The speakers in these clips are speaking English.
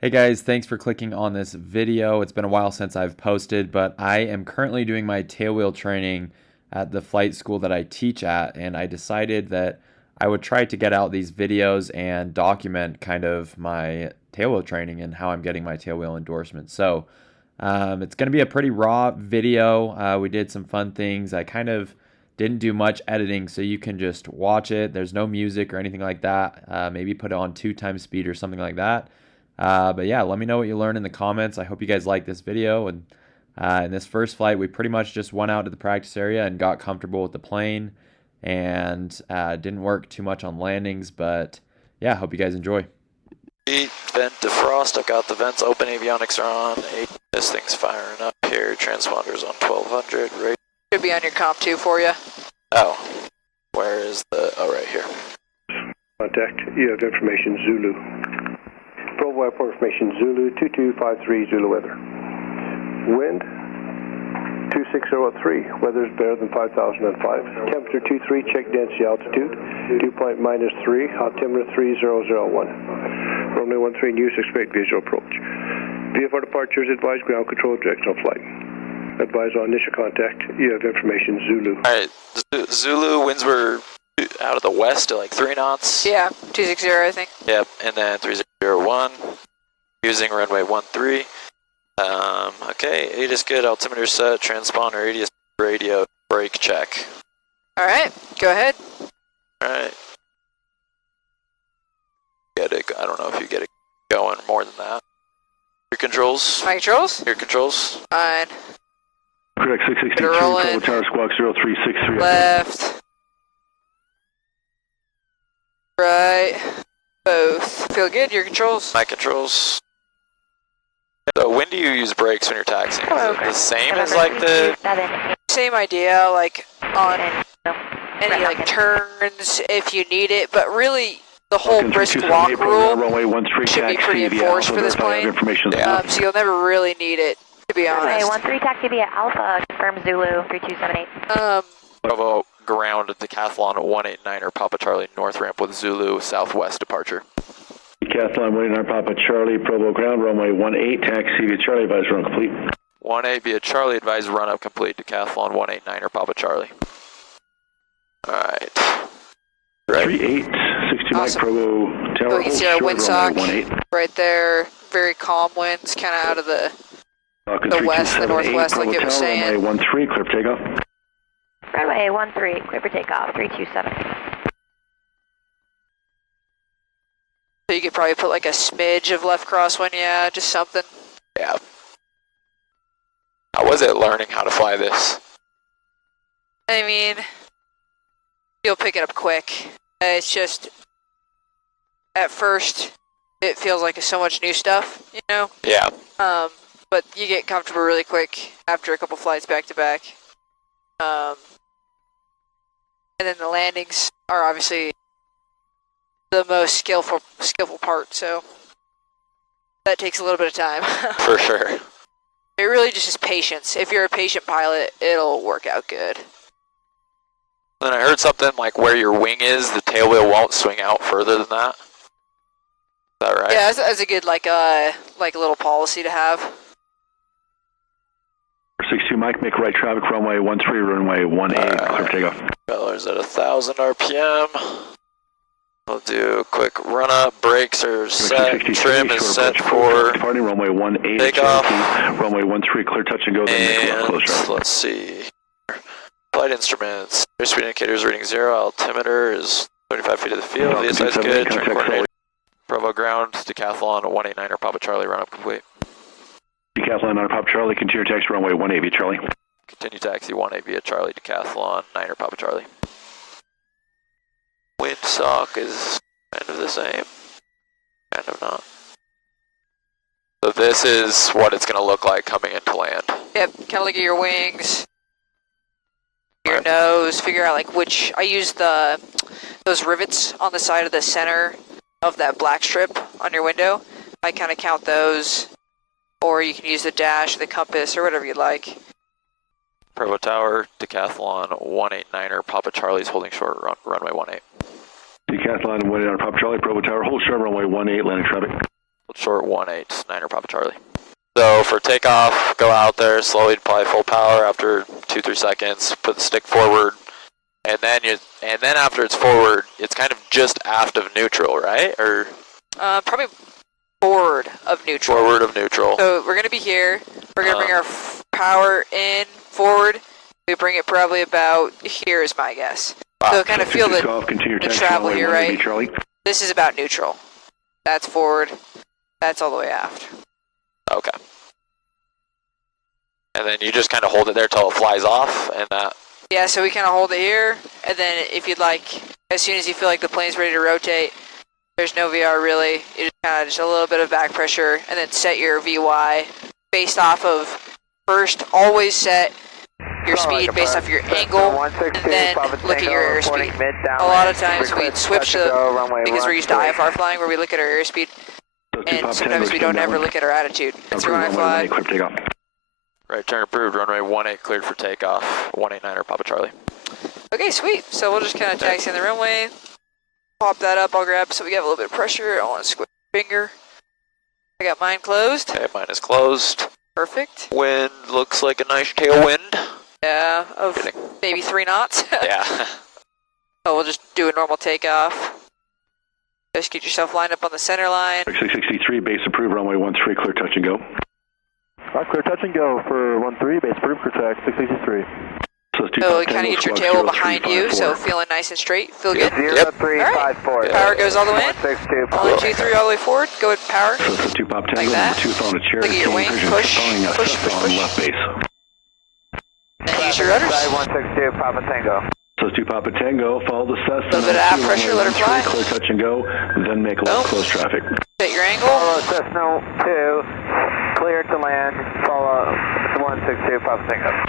Hey guys, thanks for clicking on this video. It's been a while since I've posted, but I am currently doing my tailwheel training at the flight school that I teach at, and I decided that I would try to get out these videos and document kind of my tailwheel training and how I'm getting my tailwheel endorsement. So it's going to be a pretty raw video. We did some fun things. I kind of didn't do much editing, so you can just watch it. There's no music or anything like that. Maybe put it on 2x speed or something like that. But yeah, let me know what you learned in the comments. I hope you guys like this video. And in this first flight, we pretty much just went out to the practice area and got comfortable with the plane, and didn't work too much on landings. But yeah, hope you guys enjoy. Vent defrost. I've got the vents open. Avionics are on. This thing's firing up here. Transponders on 1200. Right. Should be on your comp 2 for you. Oh, where is the? Oh, right here. Contact. You have information Zulu. Provo Airport information Zulu 2253 Zulu weather. Wind 260 Weather is better than 5005. Temperature 23. Check density altitude. Dew point -3. Altimeter 3001. Runway 13 use. Expect visual approach. VFR departures advise ground control directional flight. Advise on initial contact. You have information Zulu. Alright, Zulu, winds were out of the west at like 3 knots. Yeah, 260 I think. Yep, and then 301, using runway 13. Okay, 8 is good, altimeter set, transponder, radius, radio, brake check. Alright, go ahead. Alright. Get it, I don't know if you get it going more than that. Your controls. My controls? Your controls. Fine. Correct, 662, Bravo Tower Squawk 0363. Left. Right. Both. Feel good, your controls? My controls. So when do you use brakes when you're taxiing? Is it the same as like the... Same idea, like on any like turns if you need it, but really the whole brisk walk rule should be pretty enforced for this plane. So you'll never really need it, to be honest. 13 taxi via Alpha, confirm Zulu 3278. Bravo ground at Decathlon 189er Papa Charlie north ramp with Zulu southwest departure. Decathlon 189 Papa Charlie, Provo ground, runway 18, taxi via Charlie, advise run complete. 1A via Charlie, advise run up complete, Decathlon 189er Papa Charlie. Alright. Ready? 38, 62 Mike, Provo Tower, you can see our windsock right there. Very calm winds, kind of out of the west, the northwest, like it was saying. Runway 13, clear for takeoff. Runway 13, clear for takeoff, 327. So you could probably put like a smidge of left crosswind, yeah, just something. Yeah. How was it learning how to fly this? I mean, you'll pick it up quick. It's just, at first, it feels like it's so much new stuff, you know? Yeah. But you get comfortable really quick after a couple flights back to back. And then the landings are obviously the most skillful part, so that takes a little bit of time. For sure. It really just is patience. If you're a patient pilot, it'll work out good. Then I heard something like where your wing is, the tail wheel won't swing out further than that. Is that right? Yeah, that's a good like little policy to have. 62 Mike, make right traffic, runway 13, runway 18, clear for takeoff. Propellers at 1,000 RPM. We'll do a quick run up, brakes are set, trim is set for departing, runway 18, takeoff. Runway 13, clear touch and go, then make left close right. Let's see. Flight instruments, airspeed indicators reading 0, altimeter is 25 feet of the field, VSI is good, turn coordinated. Bravo ground, Decathlon 189er Papa Charlie, run up complete. Decathlon 9 Papa Charlie, continue taxi runway 18 via Charlie. Continue taxi 18 via Charlie, Decathlon 9er Papa Charlie. Windsock is kind of the same, kind of not. So this is what it's going to look like coming into land. Yep, kind of look at your wings, your nose, figure out like which, I use those rivets on the side of the center of that black strip on your window. I kind of count those, or you can use the dash, the compass, or whatever you'd like. Provo Tower, Decathlon 189er Papa Charlie's holding short, runway 18. Decathlon 189er Papa Charlie, Provo Tower, hold short, runway 18, landing traffic. short 189er Papa Charlie. So for takeoff, go out there, slowly apply full power after 2-3 seconds, put the stick forward, and then after it's forward, it's kind of just aft of neutral, right? Or probably forward of neutral. Forward of neutral. So we're gonna be here. We're gonna bring our power in forward. We bring it probably about here is my guess. So kind of feel the travel here, right? This is about neutral. That's forward. That's all the way aft. Okay. And then you just kind of hold it there till it flies off, and that. Yeah, so we kind of hold it here, and then if you'd like, as soon as you feel like the plane's ready to rotate, there's no VR really. You just kind of just a little bit of back pressure, and then set your VY based off of first. Always set your speed based off your angle, and then look at your airspeed. A lot of times we switch to, because we're used to IFR flying, where we look at our airspeed, and sometimes we don't ever look at our attitude. That's when I fly. Right turn approved, runway 18 cleared for takeoff, 189er Papa Charlie. Okay, sweet. So we'll just kind of taxi in the runway, pop that up, I'll grab, so we got a little bit of pressure. I don't want to squish my finger. I got mine closed. Okay, mine is closed. Perfect. Wind looks like a nice tailwind. Yeah, of maybe 3 knots. Yeah. So we'll just do a normal takeoff. Just get yourself lined up on the center line. 663, base approved, runway 13, clear touch and go. Clear touch and go for 13, base approved, clear tax 663. So kind of get your tail behind you, so feeling nice and straight. Feel good? Yep. 0354. Alright. Power goes all the way in. 1, 2, 3, all the way forward. Go with power. So it's a 2 pop tango, Like that. 2 phone a chair. Look at your wing. Push, push, push, on push. left base. And use your rudders. 162, Papa Tango. So it's 2 Papa Tango, follow the Cessna. A little bit of aft pressure, let her fly. Clear touch and go, then make left close traffic. Set your angle. Follow Cessna 2, clear to land, follow 162, Papa Tango.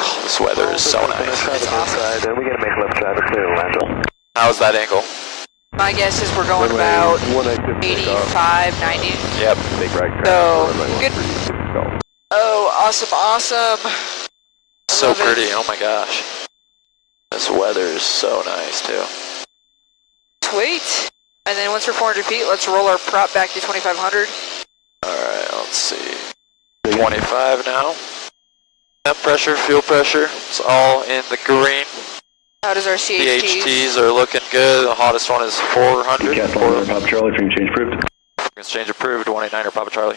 Oh, this weather is so nice. It's awesome. We gotta make left traffic clear to land. How's that angle? My guess is we're going about 85, 90. Yep. So, good. Oh, awesome, awesome. So Love it. pretty, oh my gosh. This weather is so nice too. Sweet. And then once we're 400 feet, let's roll our prop back to 2500. Alright, let's see. 25 now. Temp pressure, fuel pressure, it's all in the green. How does our CHTs? CHTs are looking good. The hottest one is 400. Decathlon, Papa Charlie, frame change approved. Exchange approved, 189er Papa Charlie.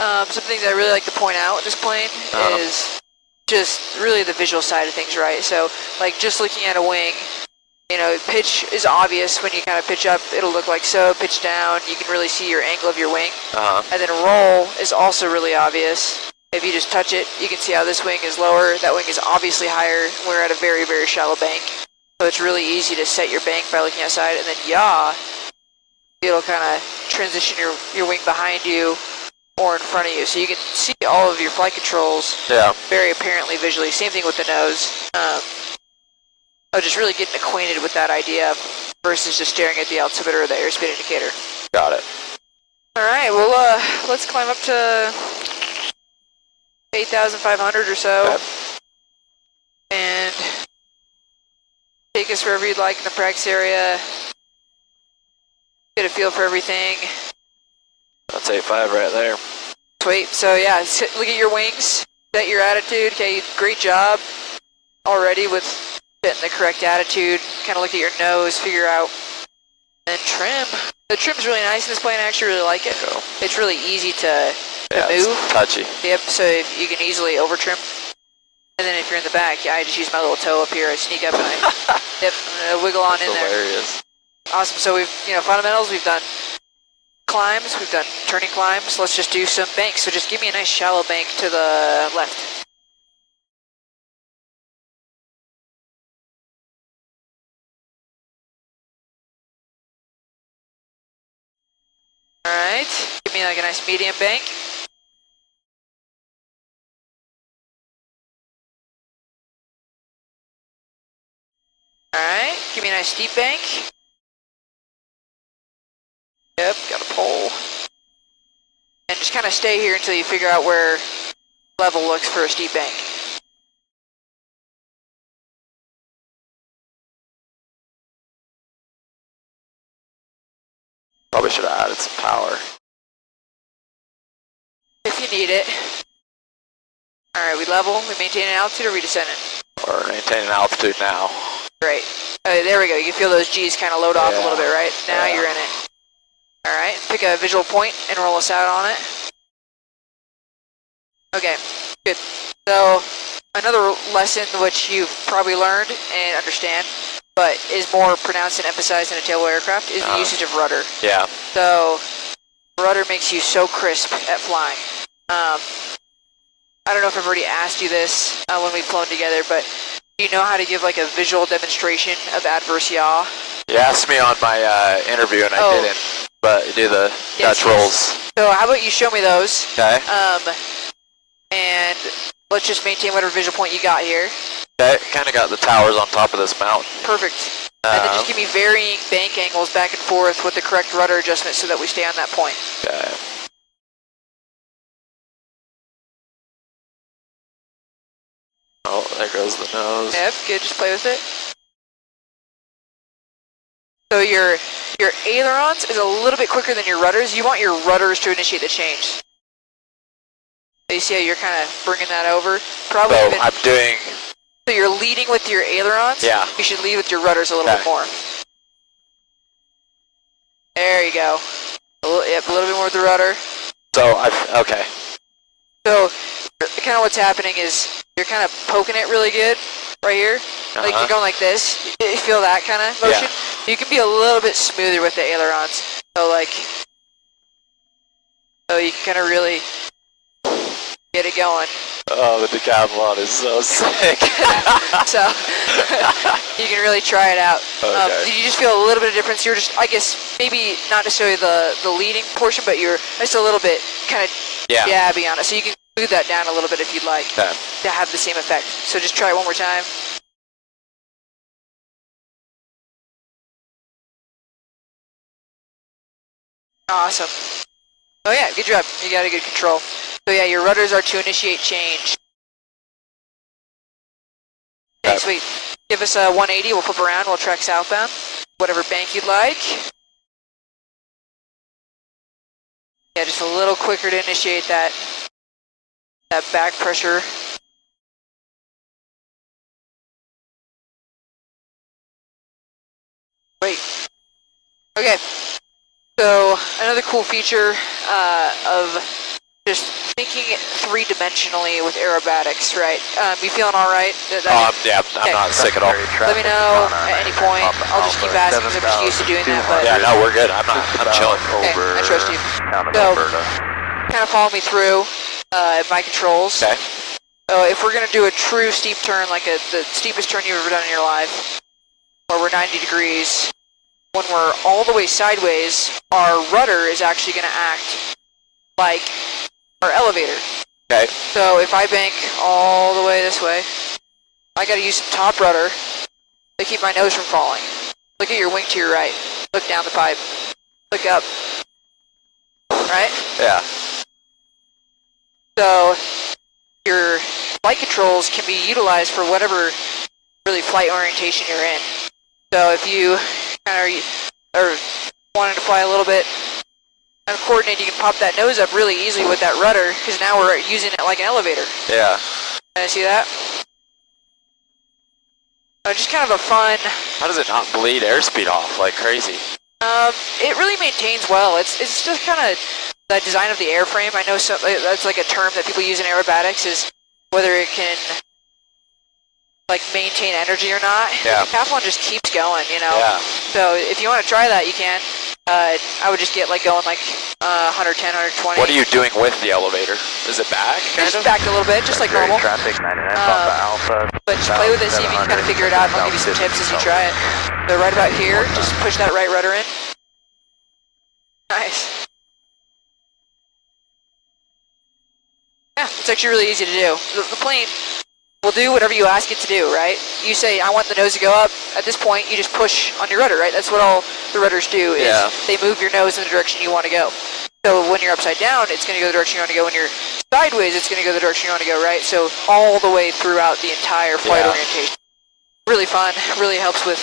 Some things I really like to point out in this plane is just really the visual side of things, right? So, like, just looking at a wing, you know, pitch is obvious when you kind of pitch up, it'll look like so, pitch down, you can really see your angle of your wing. And then roll is also really obvious. If you just touch it, you can see how this wing is lower, that wing is obviously higher, we're at a very, very shallow bank. So it's really easy to set your bank by looking outside, and then yaw, it'll kind of transition your wing behind you or in front of you. So you can see all of your flight controls very apparently visually. Same thing with the nose. Just really getting acquainted with that idea versus just staring at the altimeter or the airspeed indicator. Got it. All right, well, let's climb up to 8,500 or so. Okay. And take us wherever you'd like in the practice area. Get a feel for everything. That's 8.5 right there. Sweet. So yeah, look at your wings, set your attitude. Okay, great job already with setting the correct attitude. Kind of look at your nose, figure out, and trim. The trim's really nice in this plane. I actually really like it. Cool. It's really easy to move. It's touchy. Yep. So you can easily over trim. And then if you're in the back, I just use my little toe up here. I sneak up and I wiggle on in there. Hilarious. Awesome. So we've fundamentals. We've done climbs, we've done turning climbs. Let's just do some banks. So just give me a nice shallow bank to the left. All right, give me like a nice medium bank. All right, give me a nice steep bank. Yep, got a pole. And just kind of stay here until you figure out where level looks for a steep bank. Probably should have added some power. If you need it. Alright, we level, we maintain an altitude, or we descending? Or maintaining altitude now. Great. There we go. You can feel those G's kind of load off a little bit, right? Now Yeah. you're in it. Alright, pick a visual point and roll us out on it. Okay, good. So, another lesson which you've probably learned and understand, but is more pronounced and emphasized in a tailwheel aircraft, is the usage of rudder. Yeah. So, rudder makes you so crisp at flying. I don't know if I've already asked you this when we've flown together, but do you know how to give like a visual demonstration of adverse yaw? You asked me on my interview and I didn't, but you do the Dutch rolls. So how about you show me those? Okay. And let's just maintain whatever visual point you got here. Okay, kind of got the towers on top of this mountain. Perfect. And then just give me varying bank angles back and forth with the correct rudder adjustment so that we stay on that point. Okay. Oh, there goes the nose. Yep, good, just play with it. So your ailerons is a little bit quicker than your rudders. You want your rudders to initiate the change. So you see how you're kind of bringing that over? Probably So even, I'm doing... so you're leading with your ailerons? Yeah. You should lead with your rudders a little bit more. There you go. Yep, a little bit more with the rudder. So, okay. So, kind of what's happening is you're kind of poking it really good right here. Like you're going like this. You feel that kind of motion? Yeah. You can be a little bit smoother with the ailerons. So like, you can kind of really get it going. Oh, the decathlon is so sick. So, you can really try it out. Okay. Did you just feel a little bit of difference? You're just, I guess, maybe not necessarily the leading portion, but you're just a little bit kind of jabby on it. So you can smooth that down a little bit if you'd like to have the same effect. So just try it one more time. Awesome. Oh yeah, good job. You got a good control. So yeah, your rudders are to initiate change. Okay, sweet. Give us a 180, we'll flip around, we'll track southbound. Whatever bank you'd like. Yeah, just a little quicker to initiate that back pressure. Great. Okay. So another cool feature of just thinking three-dimensionally with aerobatics, right? You feeling all right? I'm not sick at all. Let me know at any point. I'll just keep asking because I'm just used to doing that. But Yeah, no, we're good. I'm chilling. Okay, I trust you. So, kind of follow me through my controls. Okay. So if we're gonna do a true steep turn, like the steepest turn you've ever done in your life, where we're 90 degrees, when we're all the way sideways, our rudder is actually gonna act like our elevator. Okay. So if I bank all the way this way, I gotta use some top rudder to keep my nose from falling. Look at your wing to your right. Look down the pipe. Look up. Right? Yeah. So your flight controls can be utilized for whatever really flight orientation you're in. So if you kind of are wanting to fly a little bit uncoordinated, you can pop that nose up really easily with that rudder because now we're using it like an elevator. Yeah. Can I see that? Just kind of a fun... How does it not bleed airspeed off like crazy? It really maintains well. It's just kind of the design of the airframe. I know that's like a term that people use in aerobatics is whether it can like maintain energy or not. Yeah. The Decathlon just keeps going, you know. Yeah. So if you want to try that, you can. I would just get like going like 110, 120. What are you doing with the elevator? Is it back? Just back a little bit, just like normal. Traffic 99 Alpha. But just play with it, see if you can kind of figure it out, and I'll give you some tips as you try it. So right about here, just push that right rudder in. Nice. Yeah, it's actually really easy to do. The plane will do whatever you ask it to do, right? You say, I want the nose to go up. At this point, you just push on your rudder, right? That's what all the rudders do, is they move your nose in the direction you want to go. So when you're upside down, it's going to go the direction you want to go. When you're sideways, it's going to go the direction you want to go, right? So all the way throughout the entire flight orientation. Really fun. Really helps with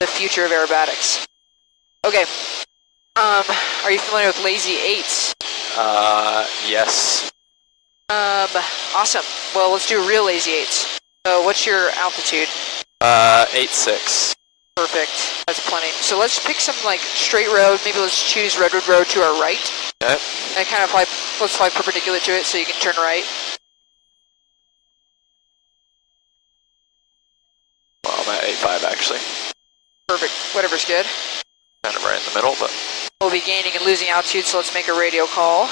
the future of aerobatics. Okay. Are you familiar with lazy 8s? Yes. Awesome. Well, let's do real lazy 8s. So what's your altitude? 8.6. Perfect. That's plenty. So let's pick some like straight road. Maybe let's choose Redwood Road to our right. Okay. And kind of let's fly perpendicular to it so you can turn right. Well, I'm at 8.5 actually. Perfect. Whatever's good. Kind of right in the middle, but. We'll be gaining and losing altitude, so let's make a radio call.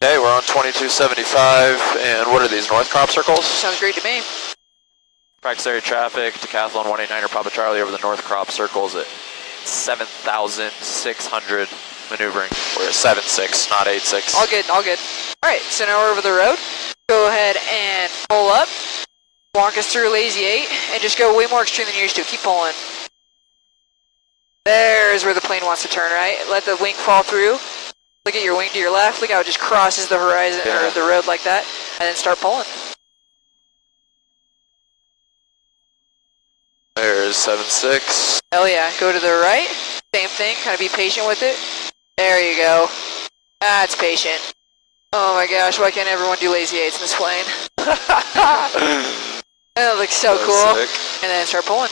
Okay, we're on 2275, and what are these, north crop circles? Sounds great to me. Practice area traffic, Decathlon 189er Papa Charlie over the north crop circles at 7,600 maneuvering. We're at 7.6, not 8.6. All good, all good. All right, so now we're over the road. Go ahead and pull up. Walk us through lazy 8, and just go way more extreme than you're used to. Keep pulling. There's where the plane wants to turn, right? Let the wing fall through. Look at your wing to your left. Look how it just crosses the horizon or the road like that, and then start pulling. There's 7.6. Hell yeah. Go to the right. Same thing. Kind of be patient with it. There you go. That's patient. Oh my gosh, why can't everyone do lazy 8s in this plane? That looks so cool. Sick. And then start pulling.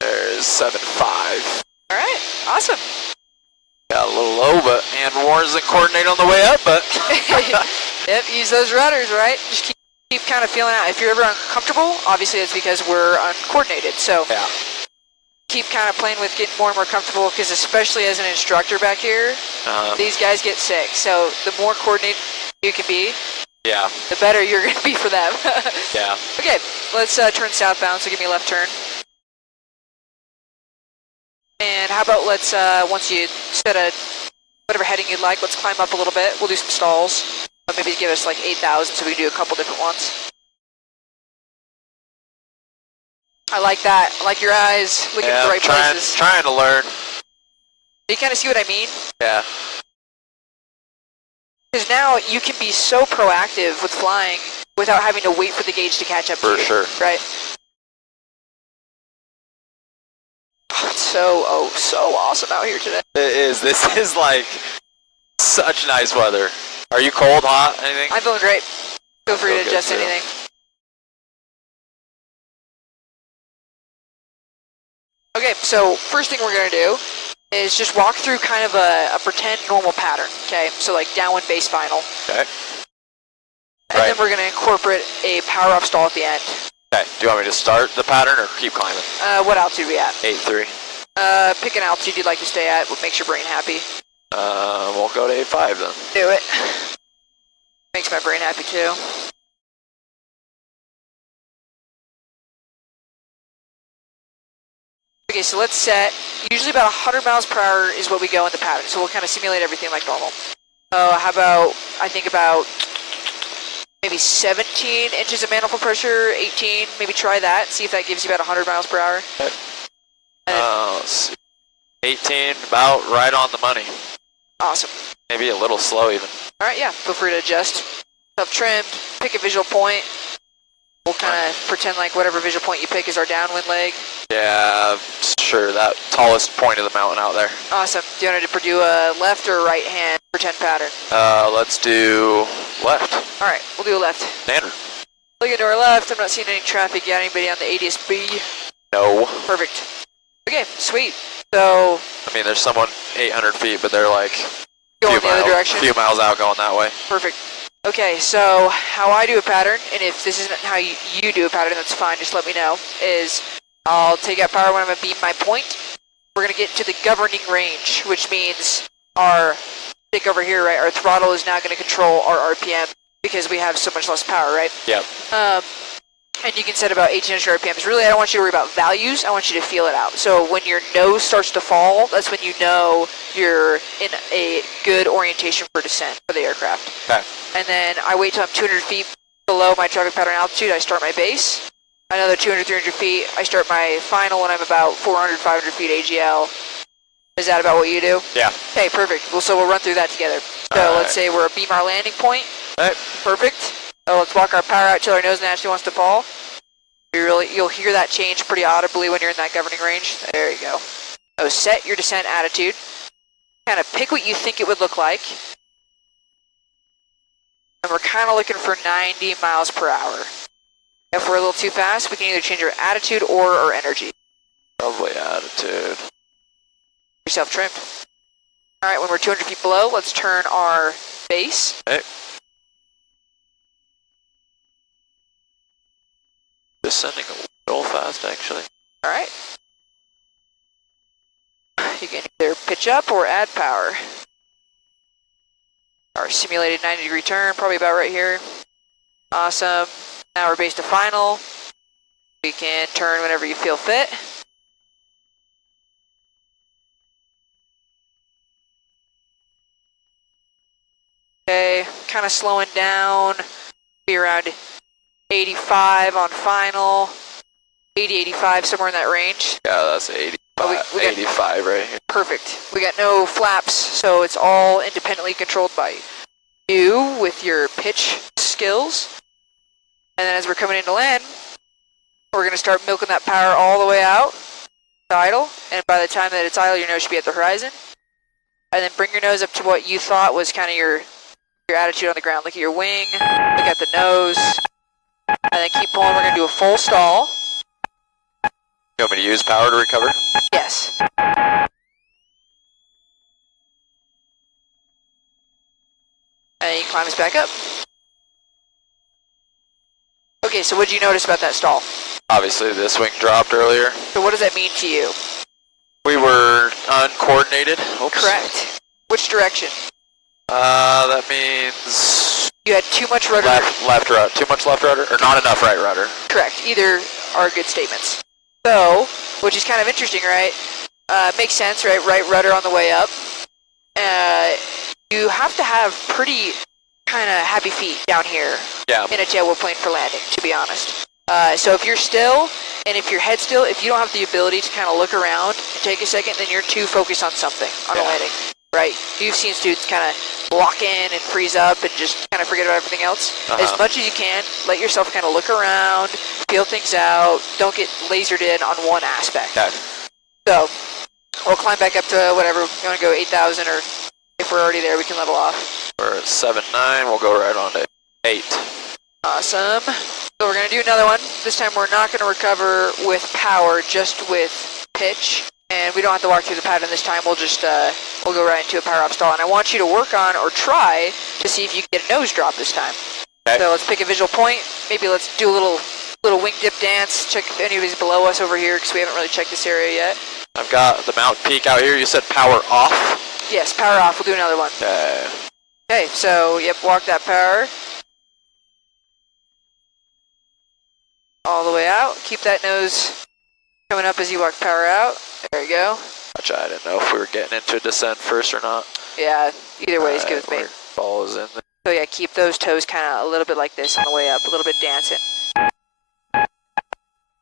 There's 7.5. All right, awesome. Got a little low, but hand warns and coordinate on the way up, but. Yep, use those rudders, right? Just keep kind of feeling out. If you're ever uncomfortable, obviously it's because we're uncoordinated. So yeah. Keep kind of playing with getting more and more comfortable, because especially as an instructor back here, these guys get sick. So the more coordinated you can be, yeah, the better you're going to be for them. Yeah. Okay, let's turn southbound, so give me a left turn. And how about let's, once you set a, whatever heading you'd like, let's climb up a little bit. We'll do some stalls. Maybe give us like 8,000 so we can do a couple different ones. I like that. I like your eyes. Looking at the right places. Trying to learn. You kind of see what I mean? Yeah. Because now you can be so proactive with flying without having to wait for the gauge to catch up to you. For sure. Right? Oh, it's so awesome out here today. It is. This is like such nice weather. Are you cold, hot, anything? I'm feeling great. Feel free to adjust too. anything. Okay, so first thing we're going to do is just walk through kind of a pretend normal pattern, okay? So like downwind base final. Okay. And then we're going to incorporate a power off stall at the end. Okay, do you want me to start the pattern or keep climbing? What altitude are we at? 8.3. Pick an altitude you'd like to stay at, what makes your brain happy. We'll go to 8.5 then. Do it. Makes my brain happy too. Okay, so let's set, usually about 100 miles per hour is what we go in the pattern, so we'll kind of simulate everything like normal. How about, I think about maybe 17 inches of manifold pressure, 18, maybe try that, see if that gives you about 100 miles per hour. Okay. Let's see. 18, about right on the money. Awesome. Maybe a little slow even. All right, yeah, feel free to adjust. Tough trimmed, pick a visual point. We'll kind of pretend like whatever visual point you pick is our downwind leg. Yeah, sure, that tallest point of the mountain out there. Awesome. Do you want to do a left or right hand pretend pattern? Let's do left. All right, we'll do a left. Standard. Looking to our left, I'm not seeing any traffic yet. Anybody on the ADS-B? No. Perfect. Okay, sweet. So, I mean, there's someone 800 feet, but they're like going the other direction? a few miles out going that way. Perfect. Okay, so how I do a pattern, and if this isn't how you do a pattern, that's fine, just let me know, is I'll take out power when I'm going to beam my point. We're going to get to the governing range, which means our stick over here, right, our throttle is now going to control our RPM because we have so much less power, right? Yep. And you can set about 1800 RPMs. Really, I don't want you to worry about values. I want you to feel it out. So when your nose starts to fall, that's when you know you're in a good orientation for descent for the aircraft. Okay. And then I wait till I'm 200 feet below my traffic pattern altitude. I start my base. Another 200, 300 feet. I start my final when I'm about 400, 500 feet AGL. Is that about what you do? Yeah. Okay, perfect. Well, so we'll run through that together. So let's say we're a beam our landing point. All right. Perfect. So let's walk our power out till our nose naturally wants to fall. You'll hear that change pretty audibly when you're in that governing range. There you go. So set your descent attitude. Kind of pick what you think it would look like. And we're kind of looking for 90 miles per hour. If we're a little too fast, we can either change our attitude or our energy. Probably attitude. Yourself trimmed. All right, when we're 200 feet below, let's turn our base. Okay. Descending a little fast, actually. All right. You can either pitch up or add power. Our simulated 90-degree turn, probably about right here. Awesome. Now we're base to final. We can turn whenever you feel fit. Okay, kind of slowing down. Be around 85 on final. 80, 85, somewhere in that range. Yeah, that's 85, we got, 85 right here. Perfect. We got no flaps, so it's all independently controlled by you with your pitch skills. And then as we're coming into land, we're going to start milking that power all the way out to idle. And by the time that it's idle, your nose should be at the horizon. And then bring your nose up to what you thought was kind of your attitude on the ground. Look at your wing, look at the nose, and then keep pulling. We're going to do a full stall. You want me to use power to recover? Yes. And he climbs back up. Okay, so what did you notice about that stall? Obviously, this wing dropped earlier. So what does that mean to you? We were uncoordinated. Oops. Correct. Which direction? That means You had too much rudder. left rudder. Too much left rudder, or not enough right rudder. Correct. Either are good statements. So, which is kind of interesting, right? Makes sense, right? Right rudder on the way up. You have to have pretty kind of happy feet down here in a tailwheel plane for landing, to be honest. So if you're still, and if your head's still, if you don't have the ability to kind of look around and take a second, then you're too focused on something, on a landing, right? You've seen students kind of lock in and freeze up and just kind of forget about everything else. As much as you can, let yourself kind of look around, feel things out, don't get lasered in on one aspect. Okay. So, we'll climb back up to whatever, you want to go 8,000, or if we're already there, we can level off. We're at 7.9, we'll go right on to 8. Awesome. So we're going to do another one. This time we're not going to recover with power, just with pitch. And we don't have to walk through the pattern this time. We'll just, we'll go right into a power up stall. And I want you to work on, or try, to see if you can get a nose drop this time. Okay. So let's pick a visual point. Maybe let's do a little wing dip dance. Check if anybody's below us over here, because we haven't really checked this area yet. I've got the mountain peak out here. You said power off? Yes, power off. We'll do another one. Okay. Okay, so, yep, walk that power. All the way out. Keep that nose coming up as you walk power out. There you go. Gotcha. I didn't know if we were getting into a descent first or not. Yeah, either way is good with me. Ball is in there. So yeah, keep those toes kind of a little bit like this on the way up, a little bit dancing.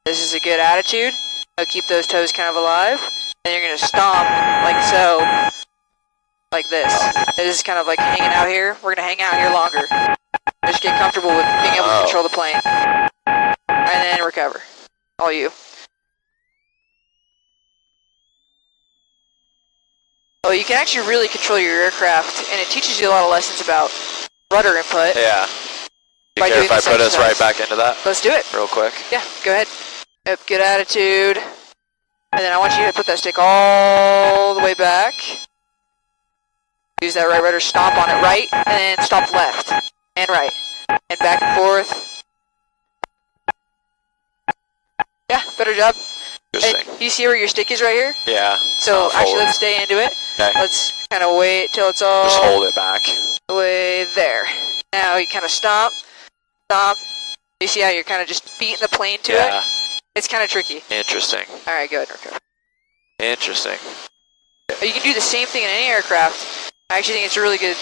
This is a good attitude. So keep those toes kind of alive. Then you're going to stomp like so, like this. This is kind of like hanging out here. We're going to hang out here longer. Just get comfortable with being able to control the plane. And then recover. All you. Oh, you can actually really control your aircraft, and it teaches you a lot of lessons about rudder input. Yeah. You care if I put us right back into that? Let's do it. Real quick. Yeah, go ahead. Yep, good attitude. And then I want you to put that stick all the way back. Use that right rudder, stomp on it right, and then stomp left and right. And back and forth. Yeah, better job. And you see where your stick is right here? Yeah. So actually, let's stay into it. Okay. Let's kind of wait till it's all just hold it back. the way there. Now you kind of stomp, stomp. You see how you're kind of just beating the plane to it? It's kind of tricky. Interesting. All right, go ahead and recover. Interesting. You can do the same thing in any aircraft. I actually think it's a really good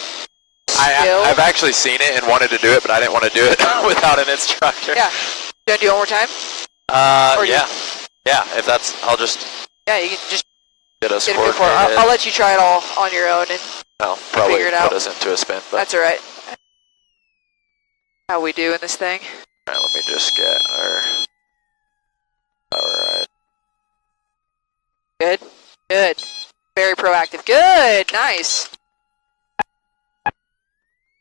skill. I've actually seen it and wanted to do it, but I didn't want to do it without an instructor. Yeah. You want to do it one more time? Yeah. Yeah, if that's, I'll just... Yeah, you can just get us get it before. I'll let you try it all on your own and probably figure it put out. us into a spin. But that's all right. How we do in this thing? All right, let me just get our... All right. Good. Good. Very proactive. Good. Nice.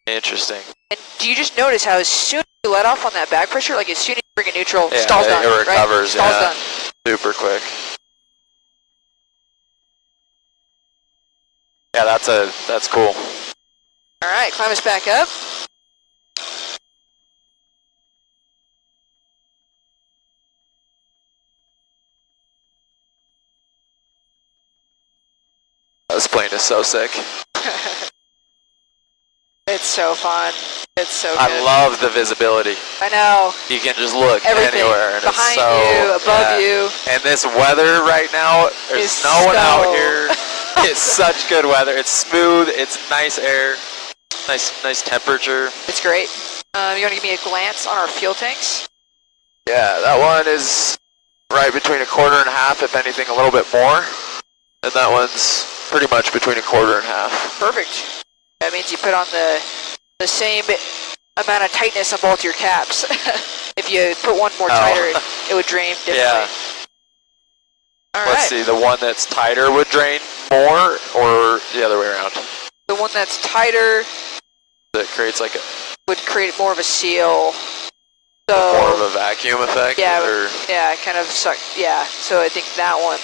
Interesting. And do you just notice how as soon as you let off on that back pressure, like as soon as you bring it neutral, Yeah, stall's done, it recovers, right? Stall's yeah. done. Super quick. Yeah, that's cool. All right, climb us back up. This plane is so sick. It's so fun. It's so good. I love the visibility. I know. You can just look Everything. anywhere. And Behind it's so, you, above yeah. you. And this weather right now, there's Is no one out so- here. It's such good weather. It's smooth. It's nice air. Nice temperature. It's great. You want to give me a glance on our fuel tanks? Yeah, that one is right between 1.25 and 1/2, if anything, a little bit more. And that one's pretty much between 1/4 and 1/2. Perfect. That means you put on the same amount of tightness on both your caps. If you put one more tighter, it would drain differently. Yeah. All Let's right. see, the one that's tighter would drain more, or the other way around? The one that's tighter That creates like a would create more of a seal. So more of a vacuum effect? yeah, Or, yeah, kind of suck. Yeah. So I think that one.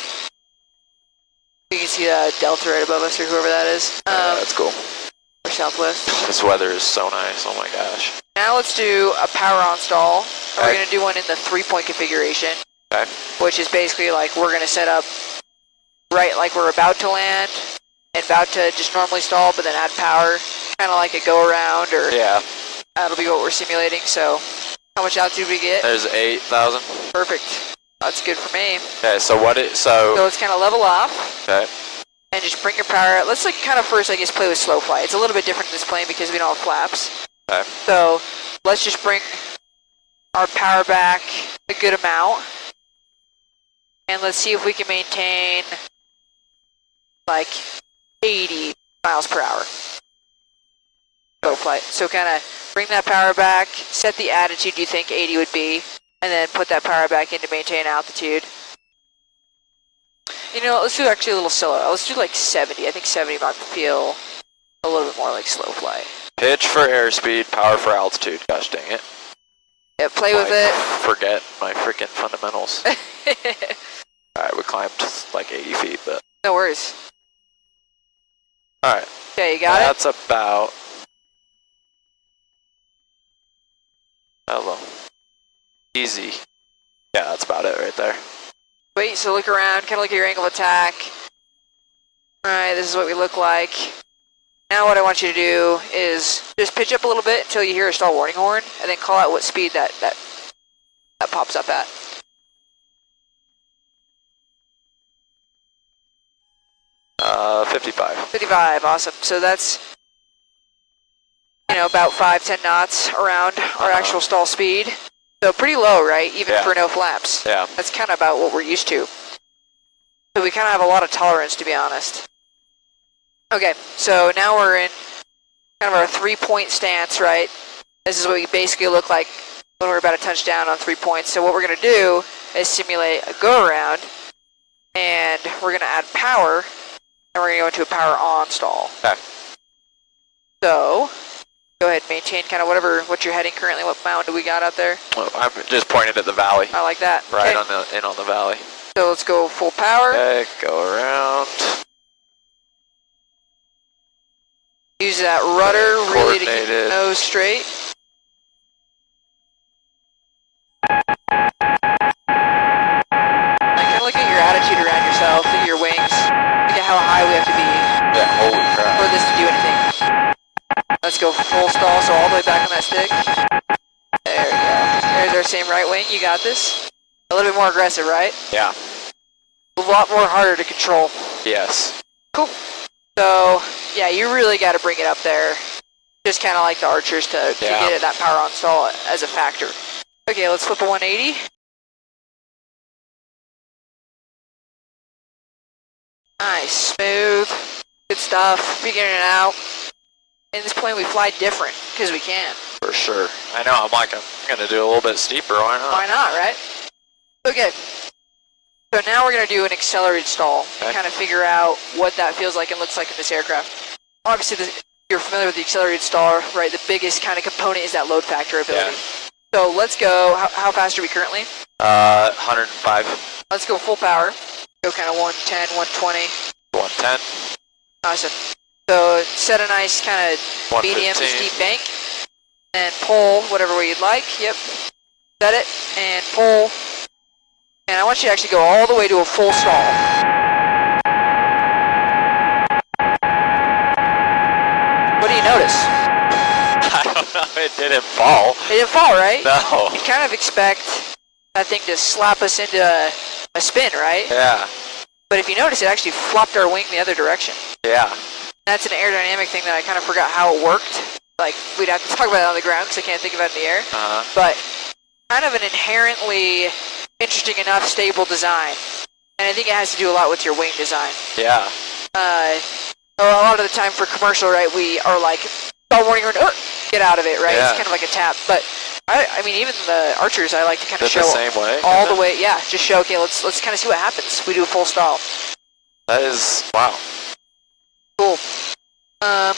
You can see the delta right above us, or whoever that is. that's cool. Or Southwest. This weather is so nice. Oh my gosh. Now let's do a power on stall. We're Okay. going to do one in the 3-point configuration, Okay. which is basically like we're going to set up right like we're about to land and about to just normally stall, but then add power, kind of like a go around, or Yeah. that'll be what we're simulating. So how much altitude we get? There's 8,000. Perfect. That's good for me. Okay, so So let's kind of level off okay. and just bring your power out. Let's like kind of first, I guess, play with slow flight. It's a little bit different in this plane because we don't have flaps. Okay. So let's just bring our power back a good amount. And let's see if we can maintain like 80 miles per hour. Slow flight. So kind of bring that power back, set the attitude you think 80 would be, and then put that power back in to maintain altitude. You know, let's do actually a little slower. Let's do like 70. I think 70 might feel a little bit more like slow flight. Pitch for airspeed, power for altitude. Gosh dang it. Yeah, play with it. Forget my freaking fundamentals. Alright, we climbed like 80 feet, but... No worries. Alright. Okay, you got it? That's about... Hello. Easy. Yeah, that's about it right there. Wait, so look around, kind of look at your angle of attack. Alright, this is what we look like. Now what I want you to do is just pitch up a little bit until you hear a stall warning horn, and then call out what speed that pops up at. Uh, 55. 55, awesome. So that's, you know, about 5-10 knots around our actual stall speed. So pretty low, right? Even Yeah. for no flaps. Yeah. That's kind of about what we're used to. So we kind of have a lot of tolerance, to be honest. Okay, so now we're in kind of our 3-point stance, right? This is what we basically look like when we're about to touch down on 3 points. So what we're going to do is simulate a go-around, and we're going to add power, and we're going to go into a power on stall. Okay. So go ahead and maintain kind of what you're heading currently. What mountain do we got out there? Well, I'm just pointed at the valley. I like that. Right Okay. on the valley. So let's go full power. Okay, go around. Use that rudder really to keep the Coordinated. nose straight. And kind of look at your attitude around yourself. Look at your wings. Look at how high we have to be Yeah, holy for crap. this to do anything. Let's go full stall, so all the way back on that stick. There we go. There's our same right wing. You got this. A little bit more aggressive, right? Yeah. A lot more harder to control. Yes. Cool. So, yeah, you really got to bring it up there. Just kind of like the archers to get it, that power on stall as a factor. Okay, let's flip a 180. Nice, smooth, good stuff, beginning and out. In this plane, we fly different, because we can. For sure. I know, I'm going to do a little bit steeper. Why not? Why not, right? Okay. So now we're going to do an accelerated stall and Okay. kind of figure out what that feels like and looks like in this aircraft. Obviously, you're familiar with the accelerated stall, right? The biggest kind of component is that load factor ability. Yeah. So let's go. How fast are we currently? 105. Let's go full power. Go kind of 110, 120. 110. Awesome. So set a nice kind of medium to 115. steep bank. And pull whatever way you'd like. Yep. Set it and pull. And I want you to actually go all the way to a full stall. What do you notice? I don't know. It didn't fall. It didn't fall, right? No. You'd kind of expect that thing to slap us into a spin, right? Yeah. But if you notice, it actually flopped our wing the other direction. Yeah. That's an aerodynamic thing that I kind of forgot how it worked. Like, we'd have to talk about it on the ground because I can't think about it in the air. But kind of an inherently interesting enough stable design. And I think it has to do a lot with your wing design. Yeah. A lot of the time for commercial, right, we are like, stall warning, get out of it, right? Yeah. It's kind of like a tap. But I mean, even the archers, I like to kind of Is it show the same way? all the way. Yeah, just show. Okay, let's kind of see what happens. We do a full stall. That is, wow. Cool. All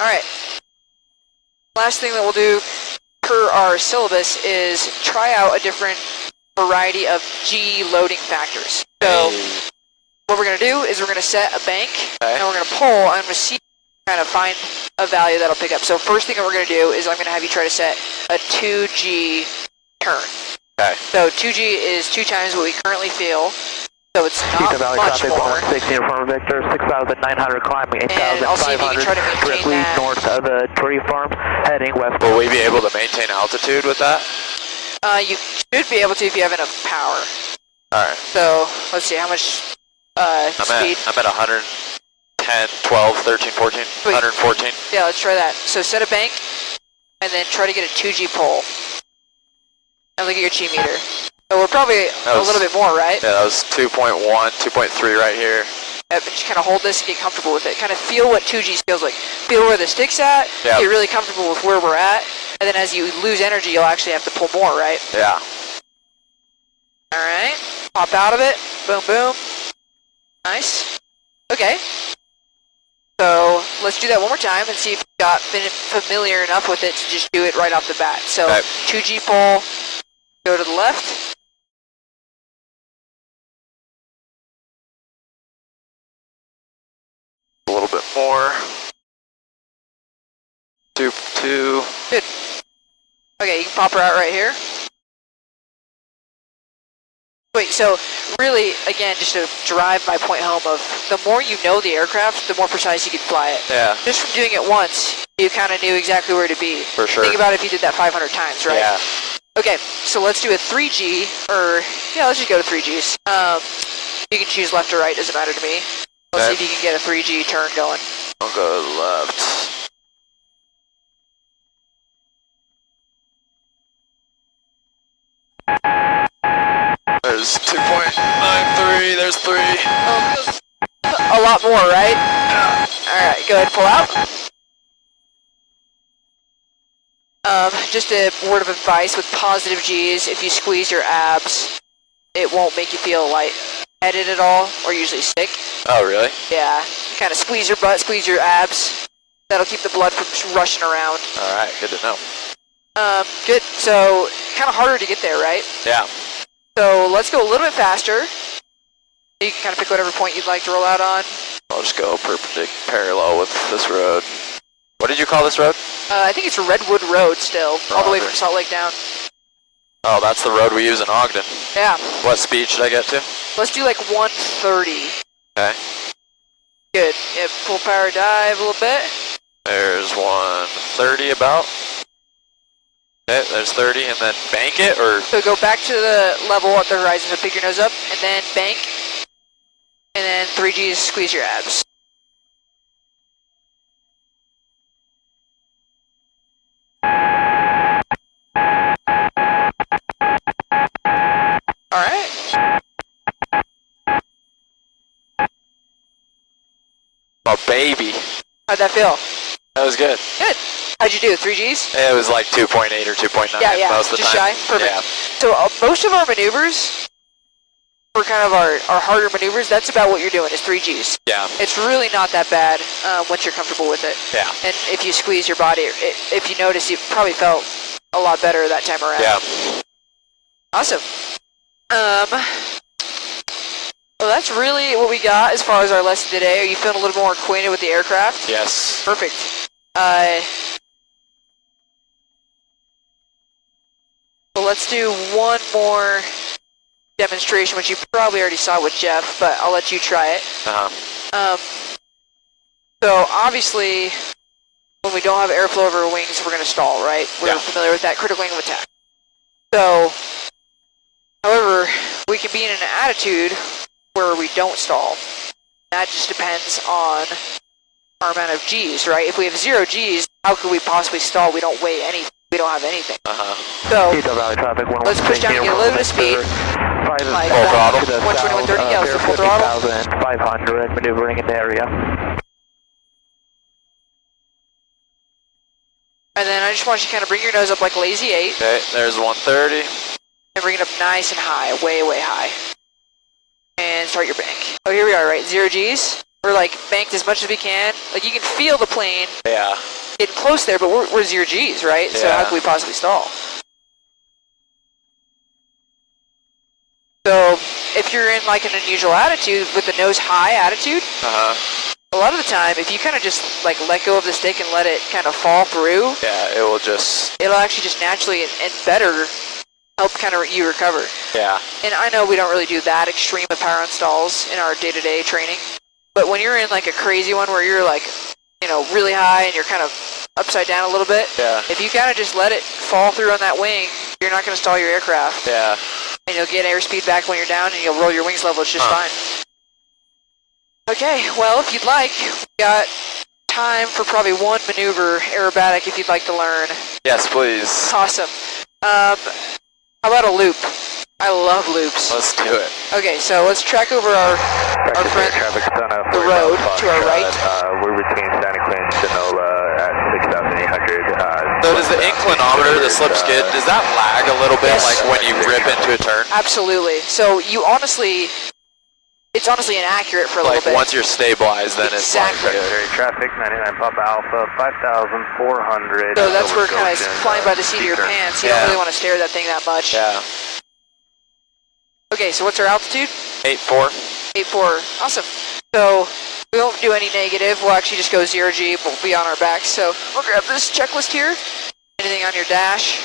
right. Last thing that we'll do per our syllabus is try out a different variety of G loading factors. So what we're going to do is we're going to set a bank, and we're going to pull and receive, kind of find a value that'll pick up. So first thing that we're going to do is I'm going to have you try to set a 2G turn. Okay. So 2G is 2 times what we currently feel. So it's not much more. 16 Farm Victor, 6,900 climbing, And I'll see if you can try to 8,500 maintain directly that. north of the tree farm, heading west. Will we be able to maintain altitude with that? You should be able to if you have enough power. Alright. So let's see how much speed. I'm at 110, 12, 13, 14, Wait. 114. Yeah, let's try that. So set a bank, and then try to get a 2G pull. And look at your G meter. So we're probably a little bit more, right? Yeah, that was 2.1, 2.3 right here. But just kind of hold this and get comfortable with it. Kind of feel what 2G feels like. Feel where the stick's at. Yeah. Get really comfortable with where we're at. And then as you lose energy, you'll actually have to pull more, right? Yeah. All right. Pop out of it. Boom, boom. Nice. Okay. So let's do that one more time and see if you've been familiar enough with it to just do it right off the bat. So Okay. 2G pull. Go to the left. A little bit more. 2. Good. Okay, you can pop her out right here. Wait, so really, again, just to drive my point home of the more you know the aircraft, the more precise you can fly it. Yeah. Just from doing it once, you kind of knew exactly where to be. For sure. Think about if you did that 500 times, right? Yeah. Okay, so let's do a 3G, or, yeah, let's just go to 3Gs. You can choose left or right, doesn't matter to me. Let's see if you can get a 3G turn going. I'll go left. There's 2.93, there's 3. A lot more, right? Yeah. Alright, go ahead and pull out. Just a word of advice with positive Gs, if you squeeze your abs, it won't make you feel light-headed at all, or usually sick. Oh, really? Yeah, kind of squeeze your butt, squeeze your abs. That'll keep the blood from rushing around. Alright, good to know. Good, so kind of harder to get there, right? Yeah. So let's go a little bit faster. You can kind of pick whatever point you'd like to roll out on. I'll just go parallel with this road. What did you call this road? I think it's Redwood Road still, all the way from Salt Lake down. Oh, that's the road we use in Ogden. Yeah. What speed should I get to? Let's do like 130. Okay. Good. Yeah, full power dive a little bit. There's 130 about. Okay, there's 30, and then bank it, or? So go back to the level at the horizon, so pick your nose up, and then bank. And then 3Gs, squeeze your abs. Alright. Oh, baby. How'd that feel? That was good. Good. How'd you do? 3Gs? It was like 2.8 or 2.9 Yeah, most of the just time. shy. Perfect. Yeah. So most of our maneuvers, for kind of our harder maneuvers, that's about what you're doing, is 3 Gs. Yeah. It's really not that bad once you're comfortable with it. Yeah. And if you squeeze your body, if you notice, you probably felt a lot better that time around. Yeah. Awesome. Well, that's really what we got as far as our lesson today. Are you feeling a little more acquainted with the aircraft? Yes. Perfect. So let's do one more demonstration, which you probably already saw with Jeff, but I'll let you try it. So obviously, when we don't have airflow over our wings, we're going to stall, right? We're familiar with that critical angle of attack. So, however, we can be in an attitude where we don't stall. That just depends on our amount of Gs, right? If we have 0 Gs, how could we possibly stall? We don't weigh anything. We don't have anything. So, let's push down and get a little bit of speed. Like full throttle. 120, 130, yeah, so full throttle. 500, maneuvering in the area. And then I just want you to kind of bring your nose up like lazy 8. Okay, there's 130. And bring it up nice and high, way, way high. And start your bank. Oh, here we are, right? 0 Gs. We're like banked as much as we can. Like you can feel the plane getting close there, but we're 0 Gs, right? So how can we possibly stall? So if you're in like an unusual attitude with the nose high attitude, a lot of the time, if you kind of just like let go of the stick and let it kind of fall through, it'll actually just naturally and better help kind of you recover. Yeah. And I know we don't really do that extreme of power installs in our day-to-day training, but when you're in like a crazy one where you're like, you know, really high and you're kind of upside down a little bit, if you kind of just let it fall through on that wing, you're not going to stall your aircraft. Yeah. And you'll get airspeed back when you're down and you'll roll your wings level just fine. Okay, well, if you'd like, we got time for probably one maneuver, aerobatic, if you'd like to learn. Yes, please. Awesome. How about a loop? I love loops. Let's do it. Okay, so let's track over our friend, the road to our right. We're between Santa Clara and Sonoma at 6,800. So does the inclinometer, the slip skid, does that lag a little bit, like when you rip into a turn? Absolutely. So you honestly... It's honestly inaccurate for a little bit. Like once you're stabilized, then it's like... Traffic, 99 Papa Alpha, 5,400. So that's where kind of flying by the seat of your pants. You don't really want to stare at that thing that much. Yeah. Okay, so what's our altitude? 8.4. 8.4. Awesome. So we won't do any negative. We'll actually just go 0 G. We'll be on our backs. So we'll grab this checklist here. Anything on your dash?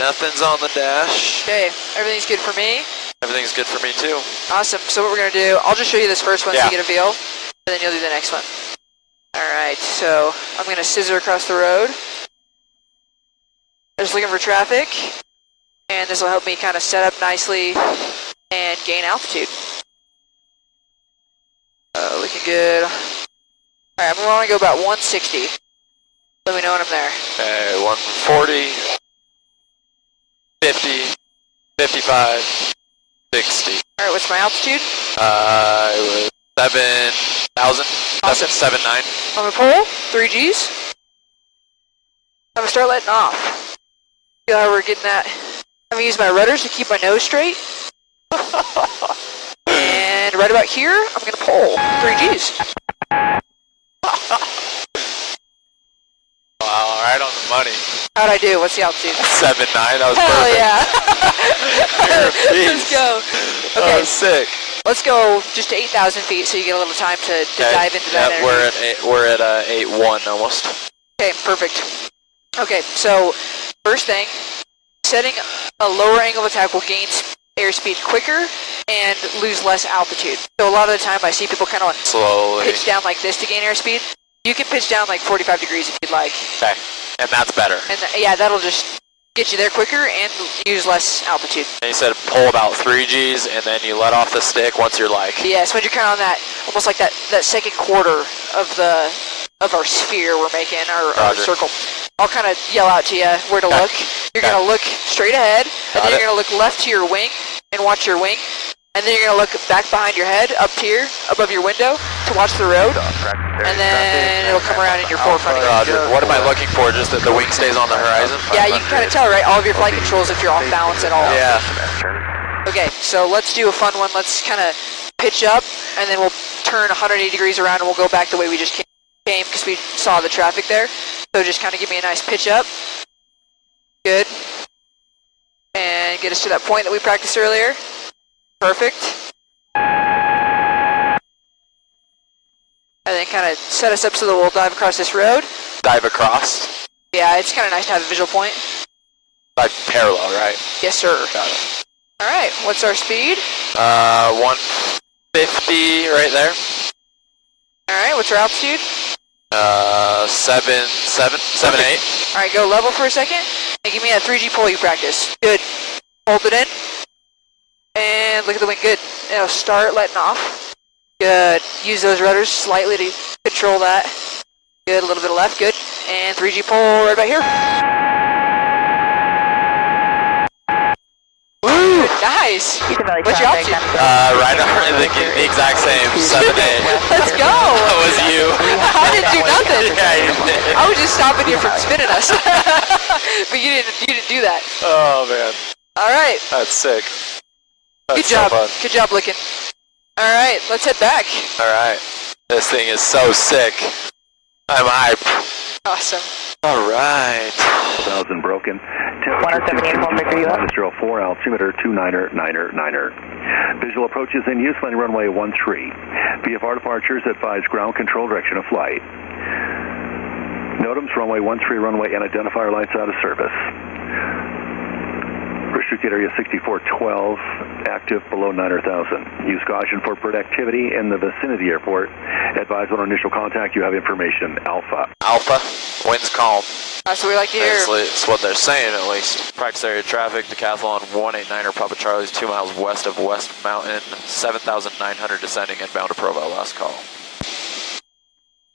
Nothing's on the dash. Okay, everything's good for me? Everything's good for me too. Awesome. So what we're going to do, I'll just show you this first one so you get a feel, and then you'll do the next one. Alright, so I'm going to scissor across the road. Just looking for traffic, and this will help me kind of set up nicely and gain altitude. Looking good. Alright, I'm going to go about 160. Let me know when I'm there. Okay, 140. 50, 55, 60. Alright, what's my altitude? It was 7,000. Awesome. 7.9. I'm going to pull, 3 Gs. I'm going to start letting off. Feel how we're getting that. I'm going to use my rudders to keep my nose straight. And right about here, I'm going to pull, 3 Gs. Wow, right on the money. How'd I do? What's the altitude? 7.9, that was Hell perfect. yeah. You're a beast. Let's go. Okay, That was sick. let's go just to 8,000 feet so you get a little time to dive into that energy. We're at 8.1 almost. Okay, perfect. Okay, so first thing, setting a lower angle of attack will gain airspeed quicker and lose less altitude. So a lot of the time I see people kind of like Slowly. pitch down like this to gain airspeed. You can pitch down like 45 degrees if you'd like. Okay, and that's better. And yeah, that'll just get you there quicker and use less altitude. And you said pull about 3 Gs and then you let off the stick once you're like... Yes, when you're kind of on that, almost like that second quarter of our sphere we're making, our circle. I'll kind of yell out to you where to look. You're going to look straight ahead, and then you're going to look left to your wing and watch your wing. And then you're going to look back behind your head, up here, above your window, to watch the road, and then it'll come around in your forefront. Roger. What am I looking for? Just that the wing stays on the horizon? Yeah, you can kind of tell, right? All of your flight controls if you're off balance at all. Yeah. Okay, so let's do a fun one. Let's kind of pitch up, and then we'll turn 180 degrees around, and we'll go back the way we just came because we saw the traffic there. So just kind of give me a nice pitch up. Good. And get us to that point that we practiced earlier. Perfect. And then kind of set us up so that we'll dive across this road. Dive across? Yeah, it's kind of nice to have a visual point. Like parallel, right? Yes, sir. Got it. All right, what's our speed? 150 right there. All right, what's our altitude? 7.8. All right, go level for a second. And give me that 3G pull you practice. Good. Hold it in. And look at the wing. Good. Now start letting off. Good. Use those rudders slightly to control that. Good. A little bit of left. Good. And 3G pull right about here. Woo! Nice. What's your altitude? Right on the exact same. 7.8. Let's go. That was you. I didn't do nothing. Yeah, you did. I was just stopping you from spinning us. But you didn't do that. Oh, man. All right. That's sick. That's Good job. So fun. Good job looking. All right, let's head back. All right. This thing is so sick. I'm hype. Awesome. All right. 1,000 broken. 178, one Victor, you up? -04, altimeter 29er. Visual approach is in use, landing runway 13. VFR departures advise ground control direction of flight. NOTAMs runway 13, runway and identifier lights out of service. Restricted area 6412, active below 9,000. Use caution for bird activity in the vicinity airport. Advise on initial contact you have information. Alpha. Alpha. Wind's calm. That's what we like to hear. That's what they're saying, at least. Practice area traffic, Decathlon 189er, Papa Charlie's 2 miles west of West Mountain, 7,900 descending inbound to Provo, last call.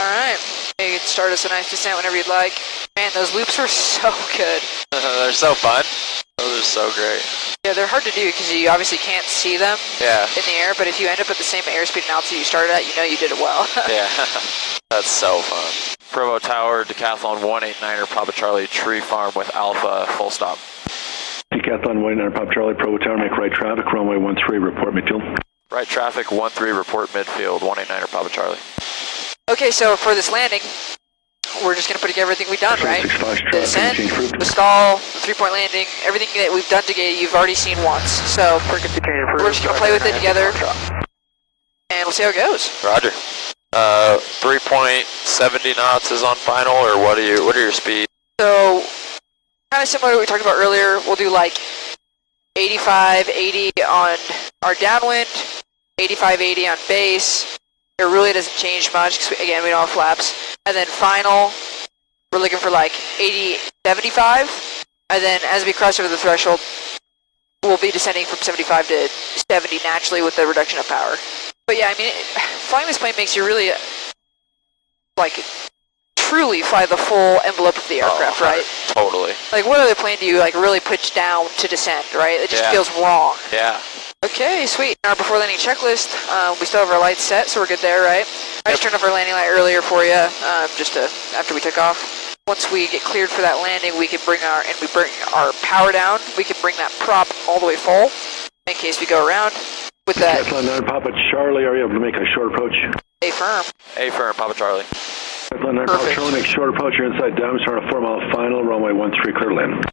All right. You can start us a nice descent whenever you'd like. Man, those loops were so good. They're so fun. Those are so great. Yeah, they're hard to do because you obviously can't see them Yeah. in the air, but if you end up at the same airspeed and altitude you started at, you know you did it well. Yeah. That's so fun. Provo Tower, Decathlon 189er, Papa Charlie, Tree Farm with Alpha, full stop. Decathlon 189 Pop Charlie, Provo Tower, make right traffic, runway 13, report midfield. Right traffic, 13, report midfield, 189er, Papa Charlie. Okay, so for this landing, we're just going to put together everything we've done, right? The descent, the stall, the 3-point landing, everything that we've done together, you've already seen once. So we're just going to play with it together, and we'll see how it goes. Roger. 3.70 knots is on final, or what are your speeds? So kind of similar to what we talked about earlier, we'll do like 85, 80 on our downwind, 85, 80 on base. It really doesn't change much because, again, we don't have flaps. And then final, we're looking for like 80, 75. And then as we cross over the threshold, we'll be descending from 75 to 70 naturally with the reduction of power. But yeah, I mean, flying this plane makes you really, like, truly fly the full envelope of the aircraft, right? Totally. Like, what other plane do you, like, really pitch down to descend, right? It just feels wrong. Yeah. Okay, sweet. Our before landing checklist, we still have our lights set, so we're good there, right? I just turned off our landing light earlier for you, after we took off. Once we get cleared for that landing, we can bring our power down. We can bring that prop all the way full in case we go around. With that. Decathlon 9 Papa Charlie, are you able to make a short approach? A firm. A firm, Papa Charlie. Decathlon 9 Papa Charlie, make short approach. You're inside diameter on a 4-mile final, runway 13, clear to land.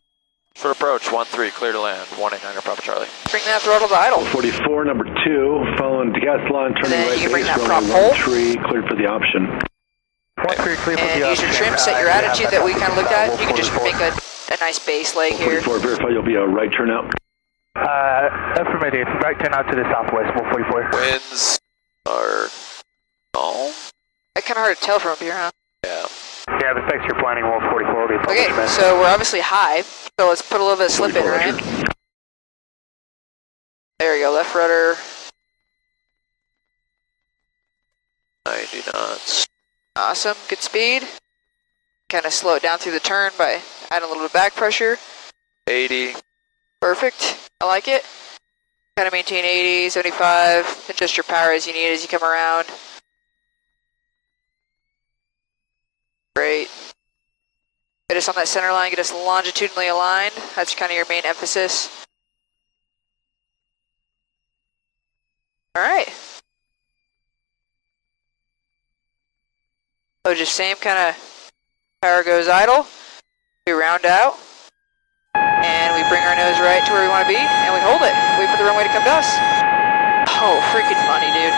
Short approach, 13, clear to land, 189er, Papa Charlie. Bring that throttle to idle. 44, number 2, following Decathlon, turning right you bring base, that prop runway full. 13, cleared for the option. 13, clear for And the use your trim, set your attitude that we kind of looked at. You can just make a nice base leg here. 44, verify you'll be a right turn out. Affirmative, right turn out to the southwest, 144. Winds are calm. It's kind of hard to tell from up here, huh? Yeah. Yeah, the thanks for planning 144 will be Okay, so we're obviously high, so let's put a little bit of slip in, right? There we go, left rudder. 90 knots. Awesome, good speed. Kind of slow it down through the turn by adding a little bit of back pressure. 80. Perfect, I like it. Kind of maintain 80, 75, adjust your power as you need as you come around. Great. Get us on that center line, get us longitudinally aligned. That's kind of your main emphasis. All right. So just same kind of power goes idle. We round out. And we bring our nose right to where we want to be. And we hold it. Wait for the runway to come to us. Oh, freaking funny, dude.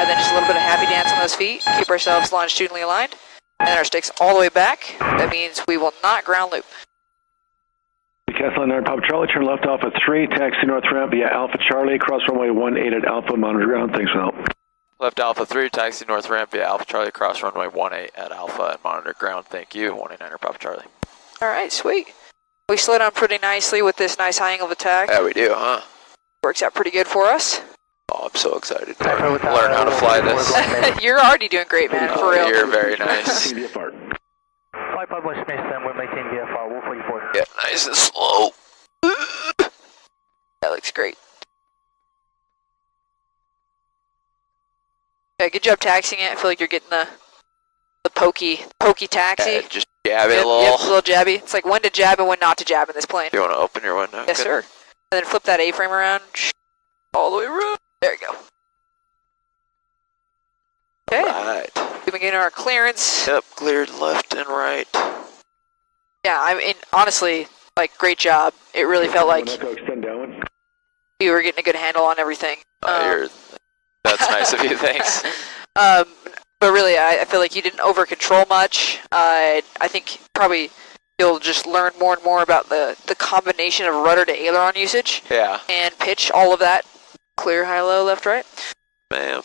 And then just a little bit of happy dance on those feet. Keep ourselves longitudinally aligned. And then our sticks all the way back. That means we will not ground loop. Decathlon 9 Papa Charlie, turn left off at 3, taxi north ramp via Alpha Charlie, cross runway 18 at Alpha, monitor ground. Thanks for help. Left Alpha 3, taxi north ramp via Alpha Charlie, cross runway 18 at Alpha and monitor ground. Thank you. 189er Papa Charlie. All right, sweet. We slid on pretty nicely with this nice high angle of attack. Yeah, we do, huh? Works out pretty good for us. Oh, I'm so excited to learn how to fly this. You're already doing great, man, for real. You're very nice. Fly Pub West Smith, we'll maintain VFR, 144. Get nice and slow. That looks great. Yeah, good job taxiing it. I feel like you're getting the pokey taxi. Yeah, just jab it a little. Yep, a little jabby. It's like when to jab and when not to jab in this plane. You want to open your window? Yes, sir. And then flip that A-frame around. All the way around. There you go. Okay. Right. We've been getting our clearance. Yep, cleared left and right. Yeah, I mean, honestly, like, great job. It really felt like you were getting a good handle on everything. That's nice of you, thanks. But really, I feel like you didn't over-control much. I think probably you'll just learn more and more about the combination of rudder to aileron usage. Yeah. And pitch, all of that. Clear, high, low, left, right. Man.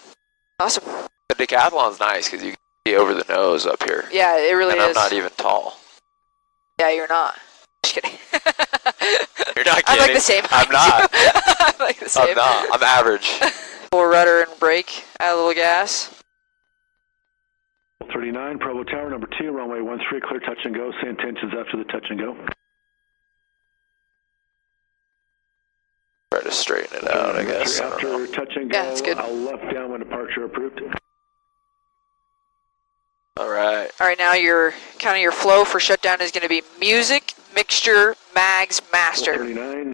Awesome. The Decathlon's nice because you can see over the nose up here. Yeah, it really and is. I'm not even tall. Yeah, you're not. Just kidding. You're not kidding. I'm like the same. I'm not. I'm like the same. I'm not. I'm average. Full rudder and brake. Add a little gas. 39, Provo Tower, number 2, runway 13, clear touch and go. Say intentions after the touch and go. Try to straighten it out, I guess. After touch and go, Yeah, that's good. I'll left down when departure approved. All right. All right, now your kind of your flow for shutdown is going to be music, mixture, mags, master. 39.